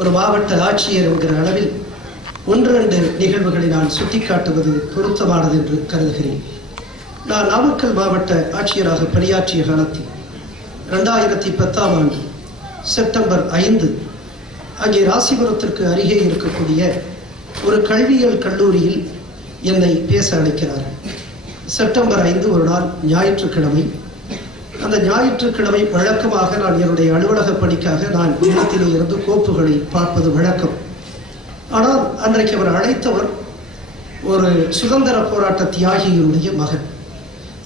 ஒரு மாவட்ட ஆட்சியர் என்கிற அளவில் ஒன்று இரண்டு நிகழ்வுகளை நான் சுட்டிக்காட்டுவது பொருத்தமானது என்று கருதுகிறேன். நான் நாமக்கல் மாவட்ட ஆட்சியராக பணியாற்றிய காலத்தில் 2010ஆம் ஆண்டு செப்டம்பர் 5 அங்கே ராசிபுரத்திற்கு அருகே இருக்கக்கூடிய ஒரு கல்வியியல் கல்லூரியில் என்னை பேச அழைக்கிறார்கள். செப்டம்பர் 5 ஒரு நாள் ஞாயிற்றுக்கிழமை. அந்த ஞாயிற்றுக்கிழமை வழக்கமாக நான் என்னுடைய அலுவலக பணிக்காக நான் இல்லத்திலே இருந்து கோப்புகளை பார்ப்பது வழக்கம். ஆனால் அன்றைக்கு அவர் அழைத்தவர் ஒரு சுதந்திர போராட்ட தியாகியினுடைய மகன்.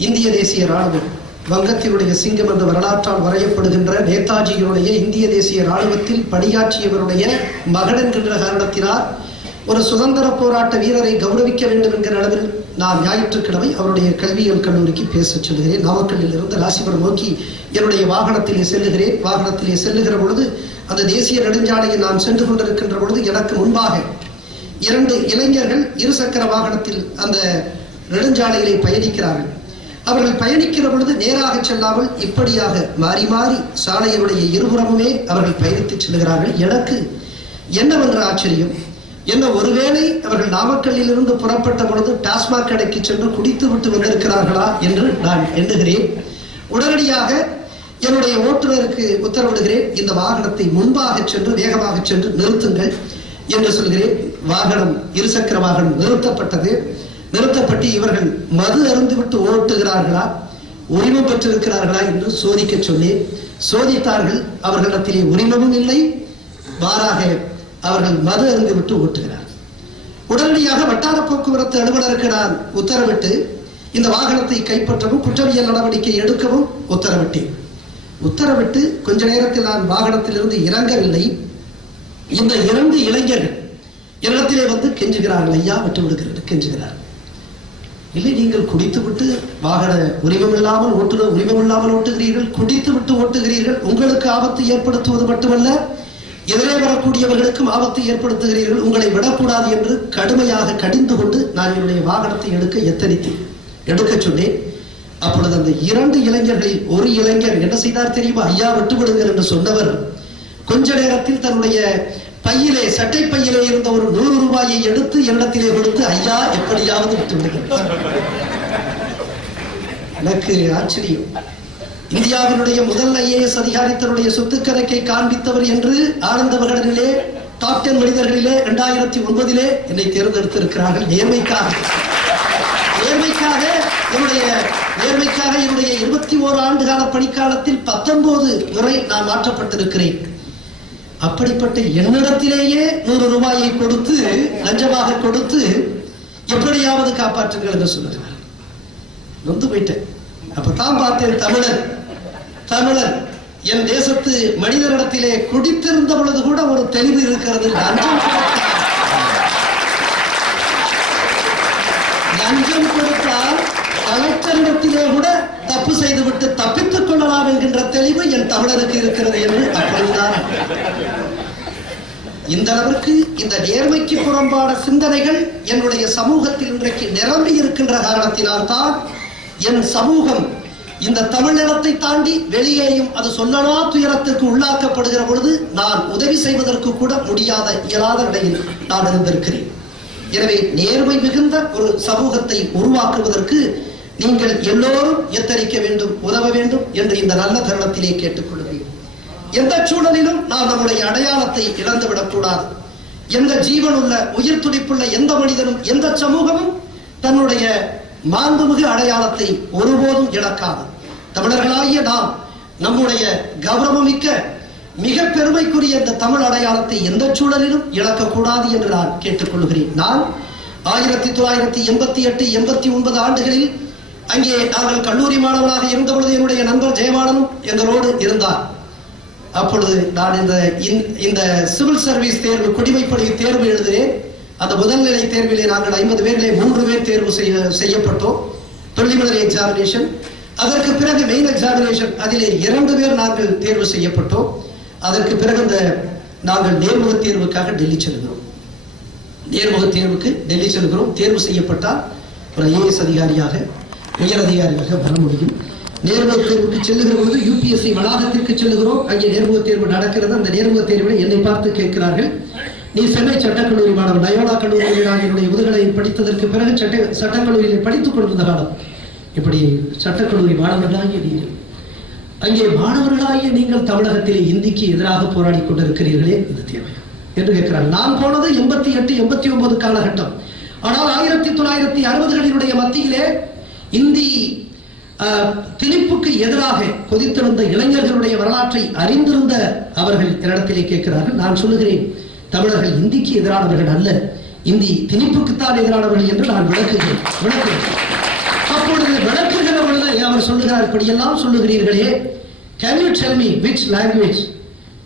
இந்திய தேசிய ராணுவம், வங்கத்தினுடைய சிங்கம் என்ற வரலாற்றால் வரையப்படுகின்ற நேதாஜியினுடைய இந்திய தேசிய ராணுவத்தில் பணியாற்றியவருடைய மகன் என்கின்ற காரணத்தினால் ஒரு சுதந்திர போராட்ட வீரரை கௌரவிக்க வேண்டும் என்கிற அளவில் நான் ஞாயிற்றுக்கிழமை அவருடைய கல்வியியல் கல்லூரிக்கு பேச செல்கிறேன். நாமக்கல்லில் இருந்து ராசிபுரம் நோக்கி என்னுடைய வாகனத்திலே செல்லுகிறேன். வாகனத்திலே செல்லுகிற பொழுது அந்த தேசிய நெடுஞ்சாலையில் நான் சென்று கொண்டிருக்கின்ற பொழுது எனக்கு முன்பாக 2 இளைஞர்கள் இருசக்கர வாகனத்தில் அந்த நெடுஞ்சாலையிலே பயணிக்கிறார்கள். அவர்கள் பயணிக்கிற பொழுது நேராக செல்லாமல் இப்படியாக மாறி மாறி சாலையினுடைய இருபுறமுமே அவர்கள் பயணித்து செல்கிறார்கள். எனக்கு என்னவென்ற ஆச்சரியம், என்ன ஒருவேளை அவர்கள் நாமக்கல்லில் இருந்து புறப்பட்ட பொழுது டாஸ்மாக் கடைக்கு சென்று குடித்து விட்டு வந்திருக்கிறார்களா என்று நான் எண்ணுகிறேன். உடனடியாக என்னுடைய ஓட்டுநருக்கு உத்தரவிடுகிறேன், இந்த வாகனத்தை முன்பாக சென்று வேகமாக சென்று நிறுத்துங்கள் என்று சொல்கிறேன். வாகனம், இருசக்கர வாகனம் நிறுத்தப்பட்டது. நிறுத்தப்பட்டு இவர்கள் மது அருந்துவிட்டு ஓட்டுகிறார்களா, உரிமம் பெற்றிருக்கிறார்களா என்று சோதிக்க சொன்னேன். சோதித்தார்கள். அவர்களிடத்திலே உரிமமும் இல்லை, மாறாக அவர்கள் மது அருந்துவிட்டு ஓட்டுகிறார். உடனடியாக வட்டார போக்குவரத்து அலுவலருக்கு நான் உத்தரவிட்டு இந்த வாகனத்தை கைப்பற்றவும் குற்றவியல் நடவடிக்கை எடுக்கவும் உத்தரவிட்டேன். உத்தரவிட்டு கொஞ்ச நேரத்தில் நான் வாகனத்திலிருந்து இறங்கவில்லை. இந்த 2 இளைஞர்கள் என்னிடத்திலே வந்து கெஞ்சுகிறார்கள், ஐயா விட்டு விடுகிறது கெஞ்சுகிறார். இல்லை, நீங்கள் குடித்து விட்டு வாகன உரிமம் இல்லாமல் ஓட்டுகிறீர்கள், குடித்து விட்டு ஓட்டுகிறீர்கள், உங்களுக்கு ஆபத்து ஏற்படுத்துவது மட்டுமல்ல எதிரே வரக்கூடியவர்களுக்கும் ஆபத்தை ஏற்படுத்துகிறீர்கள், உங்களை விடக்கூடாது என்று கடுமையாக கடிந்து கொண்டு நான் என்னுடைய வாகனத்தை எடுக்க சொன்னேன். அப்பொழுது அந்த 2 இளைஞர்களில் ஒரு இளைஞர் என்ன செய்தார் தெரியுமா? ஐயா விட்டு விடுங்கள் என்று சொன்னவர் கொஞ்ச நேரத்தில் தன்னுடைய பையிலே, சட்டை பையிலே இருந்த ஒரு 100 ரூபாயை எடுத்து என்னிடத்திலே கொடுத்து, ஐயா எப்படியாவது விட்டு விடுங்கள். எனக்கு ஆச்சரியம். இந்தியாவினுடைய முதல் IAS அதிகாரி தன்னுடைய சொத்து கணக்கை காண்பித்தவர் என்று ஆனந்த விகடனிலே டாப் 10 மனிதர்களிலே 2009 என்னை தேர்ந்தெடுத்திருக்கிறார்கள். நேர்மைக்காக என்னுடைய 21 ஆண்டு கால பணிக்காலத்தில் 19 முறை நான் மாற்றப்பட்டிருக்கிறேன். அப்படிப்பட்ட என்னிடத்திலேயே 100 ரூபாயை கொடுத்து, லஞ்சமாக கொடுத்து, எப்படியாவது காப்பாற்றுங்கள் என்று சொல்லுகிறார். நொந்து போயிட்டேன். அப்பதான் பார்த்தேன், தமிழன் என் தேசத்து மனிதனிடத்திலே குடித்திருந்த பொழுது கூட ஒரு தெளிவு இருக்கிறது. லஞ்சம் கொடுத்தால் கலெக்டரிடத்திலே கூட தப்பு செய்துவிட்டு தப்பித்துக் கொள்ளலாம் என்கின்ற தெளிவு என் தமிழருக்கு இருக்கிறது என்று அப்படித்தான். இந்த அளவிற்கு இந்த நேர்மைக்கு புறம்பான சிந்தனைகள் என்னுடைய சமூகத்தில் இன்றைக்கு நிரம்பி இருக்கின்ற காரணத்தினால் தான் என் சமூகம் இந்த தமிழினத்தை தாண்டி வெளியேயும் அது சொல்லனா துயரத்திற்கு உள்ளாக்கப்படுகிற பொழுது நான் உதவி செய்வதற்கு கூட இயலாத நிலையில் நான் இருந்திருக்கிறேன். எனவே நேர்மை மிகுந்த ஒரு சமூகத்தை உருவாக்குவதற்கு நீங்கள் எல்லோரும் எத்தரிக்க வேண்டும், உதவ வேண்டும் என்று இந்த நல்ல தருணத்திலே கேட்டுக்கொள்கிறேன். எந்த சூழலிலும் நாம் நம்முடைய அடையாளத்தை இழந்துவிடக் கூடாது. எந்த ஜீவனுள்ள உயிர் துடிப்புள்ள எந்த மனிதனும் எந்த சமூகமும் தன்னுடைய மாண்புமிகு அடையாளத்தை ஒருபோதும் இழக்காது. தமிழர்களாகிய நாம் நம்முடைய கௌரவமிக்க மிக பெருமைக்குரிய இந்த தமிழ் அடையாளத்தை எந்த சூழலிலும் இழக்கக்கூடாது என்று நான் கேட்டுக்கொள்கிறேன். நான் 1988, 89 ஆண்டுகளில் அங்கே நாங்கள் கல்லூரி மாணவனாக இருந்த பொழுது என்னுடைய நண்பர் ஜெயவாளனும் எங்களோடு இருந்தார். அப்பொழுது நான் இந்த சிவில் சர்வீஸ் தேர்வு, குடிமைப்பணி தேர்வு எழுதினேன். அந்த முதல்நிலை தேர்விலே நாங்கள் 50 பேரிலே 3 பேர் தேர்வு செய்யப்பட்டோம். Preliminary examination. அதற்கு பிறகு மெயின் எக்ஸாமினேஷன், அதிலே 2 பேர் நாங்கள் தேர்வு செய்யப்பட்டோம். அதற்கு பிறகு நாங்கள் நேர்முக தேர்வுக்காக டெல்லி செல்கிறோம். நேர்முக தேர்வுக்கு டெல்லி செல்கிறோம். தேர்வு செய்யப்பட்டால் ஒரு IAS அதிகாரியாக, உயர் அதிகாரியாக வர முடியும். நேர்முக தேர்வுக்கு செல்லுகிற பொழுது யூபிஎஸ்சி வளாகத்திற்கு செல்லுகிறோம். அங்கே நேர்முக தேர்வு நடக்கிறது. அந்த நேர்முக தேர்வில் என்னை பார்த்து கேட்கிறார்கள், நீ சென்னை சட்டக்கல்லூரி மாணவன், நயோடா கல்லூரியில் என்னுடைய முதுகலை படித்ததற்கு பிறகு சட்டக்கல்லூரியில் படித்துக் கொண்டிருந்த காலம், இப்படி சட்டக்கல்லூரி மாணவர்களாகிய நீங்கள், அங்கே மாணவர்களாகிய நீங்கள் தமிழகத்திலே இந்திக்கு எதிராக போராடி கொண்டிருக்கிறீர்களே, இது தேவையா என்று கேட்கிறார். நான் போனது 88, 89 காலகட்டம். ஆனால் 1960களினுடைய மத்தியிலே இந்தி திணிப்புக்கு எதிராக கொதித்திருந்த இளைஞர்களுடைய வரலாற்றை அறிந்திருந்த அவர்கள் என்னிடத்திலே கேட்கிறார்கள். நான் சொல்லுகிறேன், தமிழர்கள் இந்திக்கு எதிரானவர்கள் அல்ல, இந்தி திணிப்புக்குத்தான் எதிரானவர்கள் என்று நான் விளக்குகிறேன். அப்பொழுது விளக்குகிற பொழுது அவர் சொல்லுகிறார், இப்படியெல்லாம் சொல்லுகிறீர்களே, can you tell me which language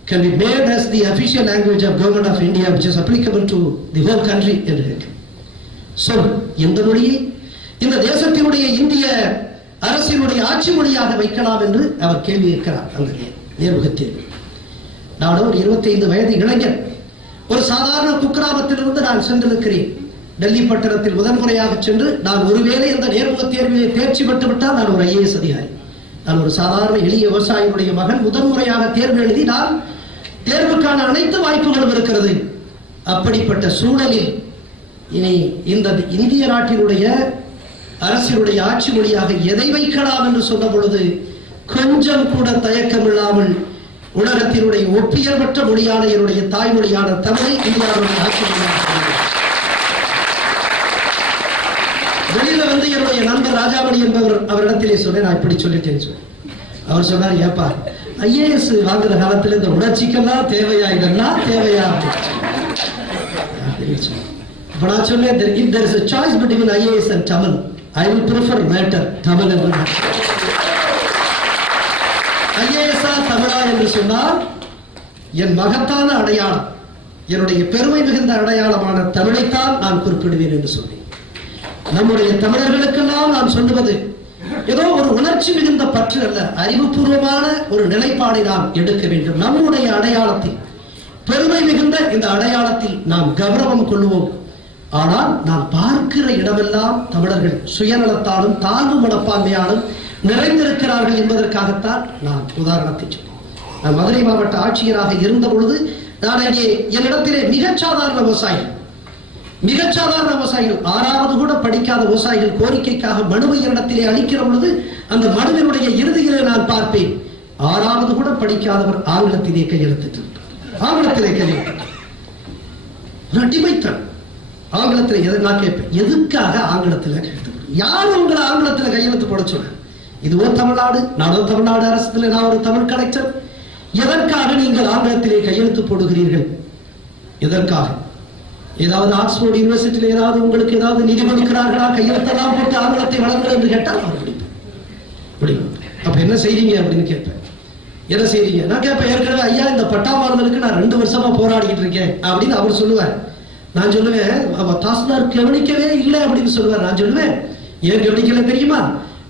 can be made as the official language of government of India which is applicable to the whole country என்று கேட்கிறேன். சொல், எந்த மொழியை இந்த தேசத்தினுடைய இந்திய அரசினுடைய ஆட்சி மொழியாக வைக்கலாம் என்று அவர் கேள்வி கேட்கிறார். அந்த நேர்முகத்தில் நான் ஒரு 25 வயது இளைஞர், ஒரு சாதாரண குக்கிராமத்திலிருந்து நான் சென்றிருக்கிறேன். டெல்லி பட்டணத்தில் முதன்முறையாக சென்று நான் ஒருவேளை இந்த நேர்முக தேர்விலே தேர்ச்சி பெற்று விட்டால் நான் ஒரு IAS அதிகாரி. நான் ஒரு சாதாரண எளிய விவசாயியுடைய மகன், முதன்முறையாக தேர்வு எழுதி நான் தேர்வுக்கான அனைத்து வாய்ப்புகளும் இருக்கிறது. அப்படிப்பட்ட சூழலில் இனி இந்த இந்திய நாட்டினுடைய அரசினுடைய ஆட்சி மொழியாக எதை வைக்கலாம் என்று சொன்ன பொழுது கொஞ்சம் கூட தயக்கம் இல்லாமல் உலகத்தினுடைய ஒப்பியல்பற்ற மொழியான என்னுடைய தாய்மொழியான தமிழை இந்தியாவுடைய ஆட்சி மொழியாக வெளியில வந்து என்னுடைய நண்பர் ராஜாமணி என்பவர் அவரிடத்திலே சொன்னேன், நான் இப்படி சொல்லிட்டேன்னு சொல்லி அவர் சொன்னார், ஏப்பா IAS வாங்குற காலத்துல இந்த உணர்ச்சிக்கெல்லாம் தேவையா, இதெல்லாம் தேவையா? இப்ப நான் சொன்னேன், if there is a choice between IAS and Tamil, I will prefer later Tamil என்று. IAS தமிழா என்று சொன்னால் என் மகத்தான அடையாளம், என்னுடைய பெருமை மிகுந்த அடையாளமான தமிழைத்தான் நான் குறிப்பிடுவேன் என்று சொன்னேன். நம்முடைய தமிழர்களுக்கெல்லாம் நான் சொல்லுவது ஏதோ ஒரு உணர்ச்சி மிகுந்த பற்று அல்ல, அறிவுபூர்வமான ஒரு நிலைப்பாடை நாம் எடுக்க வேண்டும். நம்முடைய அடையாளத்தில், பெருமை மிகுந்த இந்த அடையாளத்தில் நாம் கௌரவம் கொள்வோம். ஆனால் நாம் பார்க்கிற இடமெல்லாம் தமிழர்கள் சுயநலத்தாலும் தாழ்வு மனப்பான்மையாலும் நிறைந்திருக்கிறார்கள் என்பதற்காகத்தான் நான் உதாரணத்தை சொன்னேன். நான் மதுரை மாவட்ட ஆட்சியராக இருந்த பொழுது நான் இங்கே என்னிடத்திலே மிகச்சாதாரண விவசாயிகள் 6வது கூட படிக்காத விவசாயிகள் கோரிக்கைக்காக மனுவை என்னிடத்திலே அளிக்கிற பொழுது அந்த மனுவினுடைய இறுதியிலே நான் பார்ப்பேன், 6வது கூட படிக்காதவர் ஆங்கிலத்திலே கையெழுத்திட்டு ஆங்கிலத்திலே கையெழுத்து அடிமைத்தன். ஆங்கிலத்தில் நான் கேட்பேன், எதுக்காக ஆங்கிலத்தில் கையெழுத்து? யார் உங்களை ஆங்கிலத்தில் கையெழுத்து போட சொன்ன? இதுவோ தமிழ்நாடு, நானும் தமிழ்நாடு அரசுல நான் ஒரு தமிழ் கலெக்டர். எதற்காக நீங்கள் ஆங்கிலத்திலே கையெழுத்து போடுகிறீர்கள்? எதற்காக? ஏதாவது ஆக்ஸ்போர்ட் யூனிவர்சிட்டியில் ஏதாவது உங்களுக்கு ஏதாவது நிதி கொடுக்கிறார்களா? கையெழுத்தெல்லாம் போட்டு ஆங்கிலத்தை வளர்ங்கள் என்று கேட்டால் அப்ப என்ன செய்றீங்க அப்படின்னு கேட்பேன். என்ன செய்றீங்க? நான் கேட்பேன், ஏற்கனவே ஐயா இந்த பட்டா மாறுதலுக்கு நான் 2 வருஷமா போராடிக்கிட்டு இருக்கேன் அப்படின்னு அவர் சொல்லுவார். நான் சொல்லுவேன், தாசில்தார் கவனிக்கவே இல்லை அப்படின்னு சொல்லுவார். நான் சொல்லுவேன், ஏன் கவனிக்கல தெரியுமா?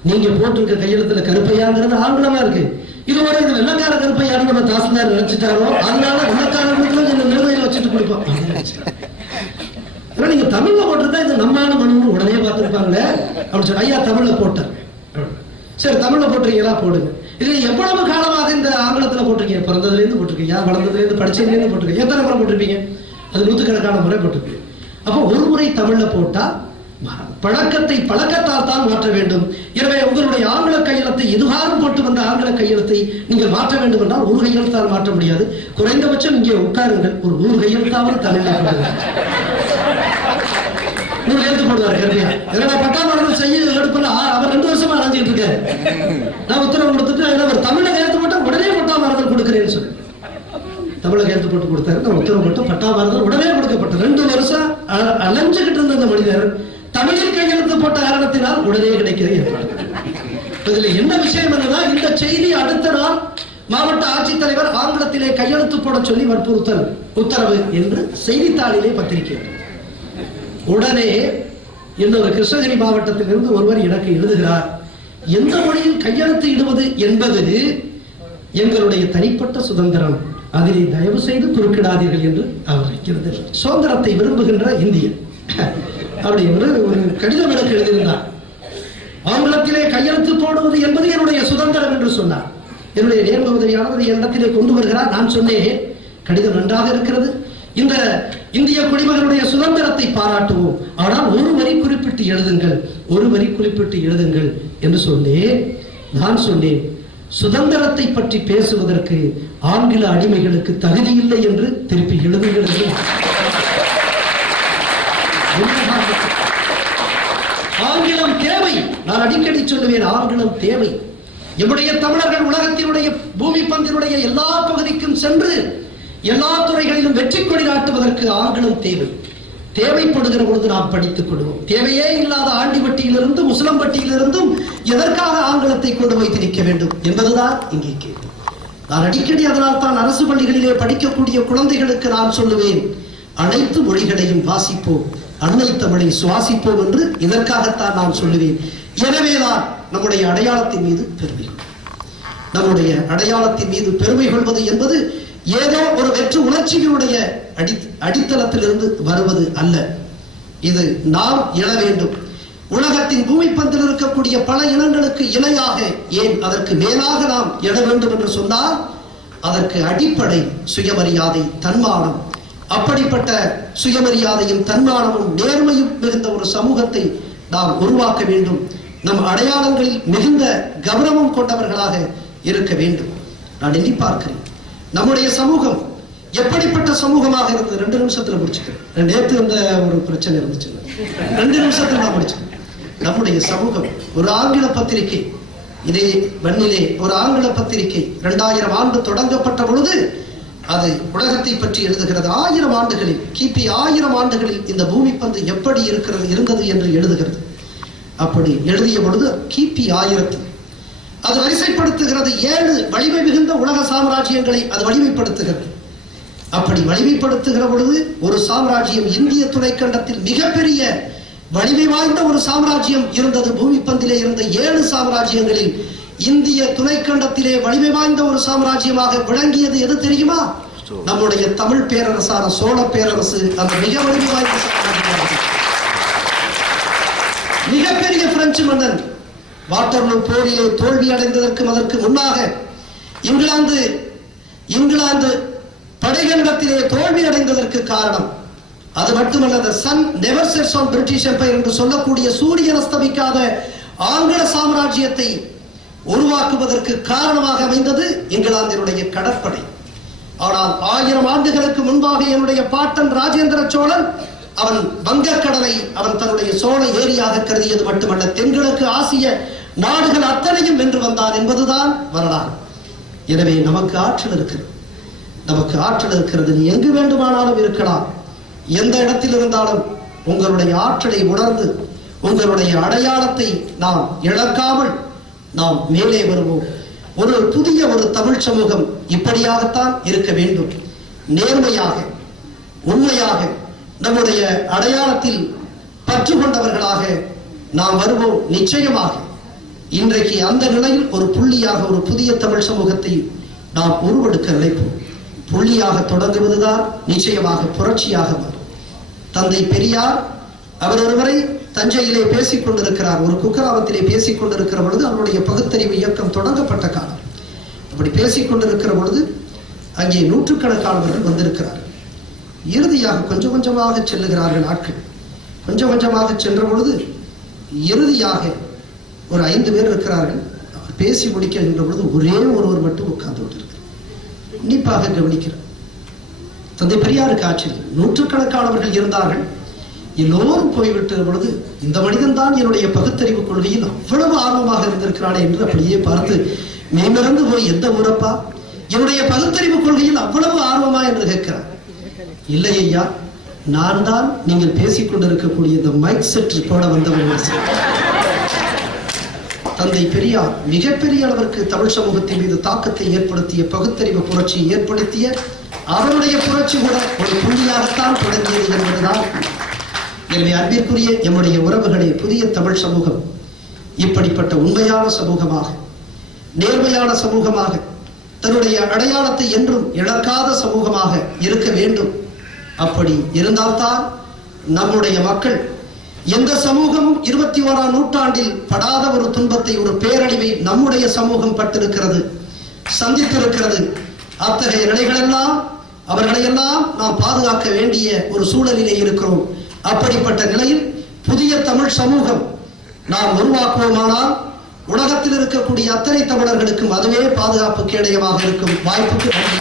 நீங்க போட்டிருக்க கையெழுத்துல கருப்பையாங்கிறது ஆங்கிலமா இருக்கு, இதுவரை இது வெள்ளக்கார கருப்பையான்னு நம்ம தாசில்தார் நினைச்சிட்டாரோ, அதனால வெள்ளக்காரர்களுக்கு இந்த நிர்ணயம் வச்சுட்டு கொடுப்போம். நீங்க தமிழ்ல போட்டிருந்தா இது நம்மான மனு உடனே பார்த்துருப்பாங்களே அப்படின்னு சொல்லி ஐயா தமிழ்ல போட்டார். சரி, தமிழ்ல போட்டிருக்கீங்களா? போடுங்க. இது எவ்வளவு காலமாக இந்த ஆங்கிலத்துல போட்டிருக்கீங்க? பிறந்ததுல இருந்து போட்டிருக்கீங்க, வளர்ந்ததுல இருந்து படிச்சதுல இருந்து போட்டிருக்கீங்க. எத்தனை முறை போட்டிருப்பீங்க? அது 100கணக்கான முறை போட்டிருப்பீங்க. அப்போ ஒரு முறை தமிழ்ல போட்டா பழக்கத்தால் தான் மாற்ற வேண்டும். எனவே உங்களுடைய ஆங்கில கையெழுத்தை எதுகாரம் போட்டு வந்த ஆங்கில கையெழுத்தை நீங்கள் மாற்ற வேண்டும் என்றால் ஒரு கையெழுத்தால் மாற்ற முடியாது. குறைந்தபட்சம் இங்கே உட்காருங்கள், ஒரு 100 கையெழுத்தாவது தமிழில் போடுங்க. 100 கையெழுத்து போடுவார் கருமையா. என்னடா பட்டாமரம் செய்ய எடுப்பல அவர் 2 வருஷமா அடைஞ்சிட்டு இருக்காரு. நான் உத்தரவு கொடுத்துட்டு அவர் தமிழ கையெழுத்து போட்டா உடனே பட்டாமரம் கொடுக்கிறேன்னு சொல்லி தமிழக கையெழுத்து போட்டு கொடுத்தாரு. நான் உத்தரவு போட்டு பட்டாமரம் உடனே கொடுக்கப்பட்ட 2 வருஷம் அலைஞ்சுகிட்டு இருந்த அந்த மனிதர் தமிழில் கையெழுத்து போட்ட காரணத்தினால் உடனே கிடைக்கிறது. இதுல என்ன விஷயம் என்னன்னா, இந்த செய்தி அடுத்த நாள் மாவட்ட ஆட்சித்தலைவர் ஆங்கிலத்திலே கையெழுத்து போட சொல்லி வற்புறுத்தல் உத்தரவு என்று செய்தித்தாளிலே பத்திரிகை. உடனே இன்னொரு கிருஷ்ணகிரி மாவட்டத்திலிருந்து ஒருவர் எனக்கு எழுதுகிறார், எந்த மொழியில் கையெழுத்து இடுவது என்பது எங்களுடைய தனிப்பட்ட சுதந்திரம், அதிலே தயவு செய்து குறுக்கிடாதீர்கள் என்று அவர் வைக்கிறது. சுதந்திரத்தை விரும்புகின்ற இந்தியன் அப்படி ஒரு கடிதம் எனக்கு எழுதியிருந்தார். ஆங்கிலத்திலே கையெழுத்து போடுவது என்பது என்னுடைய சுதந்திரம் என்று சொன்னார். என்னுடைய நேர்ம உதவியாளர் என்னிடத்திலே கொண்டு வருகிறார். நான் சொன்னேன், கடிதம் நன்றாக இருக்கிறது, இந்த இந்திய குடிமகனுடைய சுதந்திரத்தை பாராட்டுவோம், ஆனால் ஒரு வரி குறிப்பிட்டு எழுதுங்கள், ஒரு வரி குறிப்பிட்டு எழுதுங்கள் என்று சொன்னேன். நான் சொன்னேன், சுதந்திரத்தை பற்றி பேசுவதற்கு ஆங்கில அடிமைகளுக்கு தகுதி இல்லை என்று திருப்பி எழுதுங்கள் என்று. ஆங்கிலம் தேவை. நான் அடிக்கடி சொல்லுவேன், ஆங்கிலம் தேவை. எம்முடைய தமிழர்கள் உலகத்தினுடைய பூமி பந்தினுடைய எல்லா பகுதிக்கும் சென்று எல்லா துறைகளிலும் வெற்றி கொடி நாட்டுவதற்கு ஆங்கிலம் தேவை. தேவைப்படுகிற பொழுது நாம் படித்துக் கொள்வோம். தேவையே இல்லாத ஆண்டிவட்டியிலிருந்து முஸ்லம்பட்டியிலிருந்தும் எதற்காக ஆங்கிலத்தை கொண்டு போய் திணிக்க வேண்டும் என்பதுதான் இங்கே கேள்வி. நான் அடிக்கடி அதனால் தான் அரசு பள்ளிகளிலே படிக்கக்கூடிய குழந்தைகளுக்கு நான் சொல்லுவேன், அனைத்து மொழிகளையும் வாசிப்போம், அன்னை தமிழை சுவாசிப்போம் என்று இதற்காகத்தான் நான் சொல்லுவேன். எனவேதான் நம்முடைய அடையாளத்தின் மீது பெருமை, நம்முடைய அடையாளத்தின் மீது பெருமை கொள்வது என்பது ஏதோ ஒரு வெற்று உணர்ச்சிகளுடைய அடித்தளத்திலிருந்து வருவது அல்ல. இது நாம் எழ வேண்டும். உலகத்தின் பூமி பந்தில் இருக்கக்கூடிய பல இனங்களுக்கு இணையாக, ஏன் அதற்கு மேலாக நாம் எழ வேண்டும் என்று சொன்னால் அதற்கு அடிப்படை சுயமரியாதை, தன்மானம். அப்படிப்பட்ட சுயமரியாதையும் தன்மானமும் நேர்மையும் மிகுந்த ஒரு சமூகத்தை நாம் உருவாக்க வேண்டும். நம் அடையாளங்களில் மிகுந்த கவனமும் கொண்டவர்களாக இருக்க வேண்டும். நான் எண்ணி பார்க்கிறேன், நம்முடைய சமூகம் எப்படிப்பட்ட சமூகமாக இருந்தது. 2 நிமிஷத்துல முடிச்சுக்கிறேன். நேற்று இந்த ஒரு பிரச்சனை இருந்துச்சு, 2 நிமிஷத்துல நான் முடிச்சுக்கிறேன். நம்முடைய சமூகம் ஒரு ஆங்கில பத்திரிகை, இதே மண்ணிலே ஒரு ஆங்கில பத்திரிகை 2000 ஆண்டு தொடங்கப்பட்ட பொழுது அது உலகத்தை பற்றி எழுதுகிறது. 1000 ஆண்டுகளில், கிபி 1000 ஆண்டுகளில் இந்த பூமி பந்து எப்படி இருந்தது என்று எழுதுகிறது. அப்படி எழுதிய பொழுது கிபி 1000 அது வரிசைப்படுத்துகிறது. 7 வலிமை மிகுந்த உலக சாம்ராஜ்யங்களை அது வலிமைப்படுத்துகிறது. அப்படி வலிமைப்படுத்துகிற பொழுது ஒரு சாம்ராஜ்யம், இந்திய துணைக்கண்டத்தில் மிகப்பெரிய வலிமை வாய்ந்த ஒரு சாம்ராஜ்யம் இருந்தது. பூமி பந்திலே இருந்த 7 சாம்ராஜ்யங்களில் இந்திய துணைக்கண்டத்திலே வலிமை வாய்ந்த ஒரு சாம்ராஜ்யமாக விளங்கியது எது தெரியுமா? நம்முடைய தமிழ் பேரரசான சோழ பேரரசு. அந்த மிக வலிமை வாய்ந்த சாம்ராஜ்யம். மிகப்பெரிய பிரெஞ்சு மன்னன் வாட்டர்லூ போரிலே தோல்வி அடைந்ததற்கும் அதற்கு முன்னாக இங்கிலாந்து படைகண்டத்திலே தோல்வி அடைந்ததற்கு காரணம் அது மட்டுமல்ல, the sun never sets on British Empire என்று சொல்லக்கூடிய சூரியன் அஸ்தமிக்காத ஆங்கில சாம்ராஜ்யத்தை உருவாக்குவதற்கு காரணமாக அமைந்தது இங்கிலாந்தினுடைய கடற்படை. ஆனால் 1000 ஆண்டுகளுக்கு முன்பாக என்னுடைய பாட்டன் ராஜேந்திர சோழன் அவன் வங்கக்கடலை அவன் தன்னுடைய சோழ ஏரியாக கருதியது மட்டுமல்ல, தென்கிழக்கு ஆசிய நாடுகள் அத்தனையும் வென்று வந்தான் என்பதுதான் வரலாறு. எனவே நமக்கு ஆற்றல் இருக்கிறது, நமக்கு ஆற்றல் இருக்கிறது. நீ எங்கு வேண்டுமானாலும் இருக்கலாம், எந்த இடத்தில் இருந்தாலும் உங்களுடைய ஆற்றலை உணர்ந்து உங்களுடைய அடையாளத்தை நாம் இழக்காமல் நாம் மேலே வருவோம். ஒரு புதிய ஒரு தமிழ் சமூகம் இப்படியாகத்தான் இருக்க வேண்டும். நேர்மையாக, உண்மையாக, நம்முடைய அடையாளத்தில் பற்று கொண்டவர்களாக நாம் வருவோம். நிச்சயமாக இன்றைக்கு அந்த நிலையில் ஒரு புள்ளியாக ஒரு புதிய தமிழ் சமூகத்தை நாம் உருவெடுக்க நினைப்போம். புள்ளியாக தொடங்குவதுதான் நிச்சயமாக புரட்சியாக வரும். தந்தை பெரியார் அவர் ஒருவரை தஞ்சையிலே பேசிக் கொண்டிருக்கிறார், ஒரு குக்கிராமத்திலே பேசிக் கொண்டிருக்கிற பொழுது அவருடைய பகுத்தறிவு இயக்கம் தொடங்கப்பட்ட காலம். அப்படி பேசிக் கொண்டிருக்கிற பொழுது அங்கே நூற்றுக்கணக்கானவர்கள் வந்திருக்கிறார். இறுதியாக கொஞ்சம் கொஞ்சமாக செல்லுகிறார்கள் ஆட்கள். கொஞ்சம் கொஞ்சமாக சென்ற பொழுது இறுதியாக ஒரு 5 பேர் இருக்கிறார்கள். அவர் பேசி முடிக்கின்ற பொழுது ஒரே ஒருவர் மட்டும் உட்கார்ந்து கொண்டிருக்கிறார். உன்னிப்பாக கவனிக்கிறார். தந்தை பெரியாருக்கு ஆச்சரியம். நூற்றுக்கணக்கானவர்கள் இருந்தார்கள். எல்லோரும் போய்விட்ட பொழுது இந்த மனிதன் தான் என்னுடைய பகுத்தறிவு கொள்கையில் அவ்வளவு ஆர்வமாக இருந்திருக்கிறானே என்று அப்படியே பார்த்து மேமறந்து போய், எந்த ஊரப்பா, என்னுடைய பகுத்தறிவு கொள்கையில் அவ்வளவு ஆர்வமா என்று கேட்கிறார். இல்லை ஐயா, நான் தான் நீங்கள் பேசிக் கொண்டிருக்கக்கூடிய இந்த மைக் செட் போட வந்தவர்கள். தந்தை பெரியார் மிகப்பெரிய அளவிற்கு தமிழ் சமூகத்தின் மீது தாக்கத்தை ஏற்படுத்திய, பகுத்தறிவு புரட்சியை ஏற்படுத்திய அவருடைய புரட்சி கூட ஒரு புள்ளியாகத்தான் தொடங்கியது என்பதுதான். எனவே அன்பிற்குரிய எம்முடைய உறவுகளே, புதிய தமிழ் சமூகம் இப்படிப்பட்ட உண்மையான சமூகமாக, நேர்மையான சமூகமாக, தன்னுடைய அடையாளத்தை என்றும் இழக்காத சமூகமாக இருக்க வேண்டும். அப்படி இருந்தால்தான் நம்முடைய மக்கள் எந்த சமூகமும் 21ஆம் நூற்றாண்டில் படாத ஒரு துன்பத்தை, ஒரு பேரழிவை நம்முடைய சமூகம் பட்டிருக்கிறது, சந்தித்திருக்கிறது. அத்தகைய நிலைகளெல்லாம் அவர்களையெல்லாம் நாம் பாதுகாக்க வேண்டிய ஒரு சூழலிலே இருக்கிறோம். அப்படிப்பட்ட நிலையில் புதிய தமிழ் சமூகம் நாம் உருவாக்குவோமானால் உலகத்தில் இருக்கக்கூடிய அத்தனை தமிழர்களுக்கும் அதுவே பாதுகாப்பு கேடயமாக இருக்கும். வாய்ப்புக்கு நன்றி.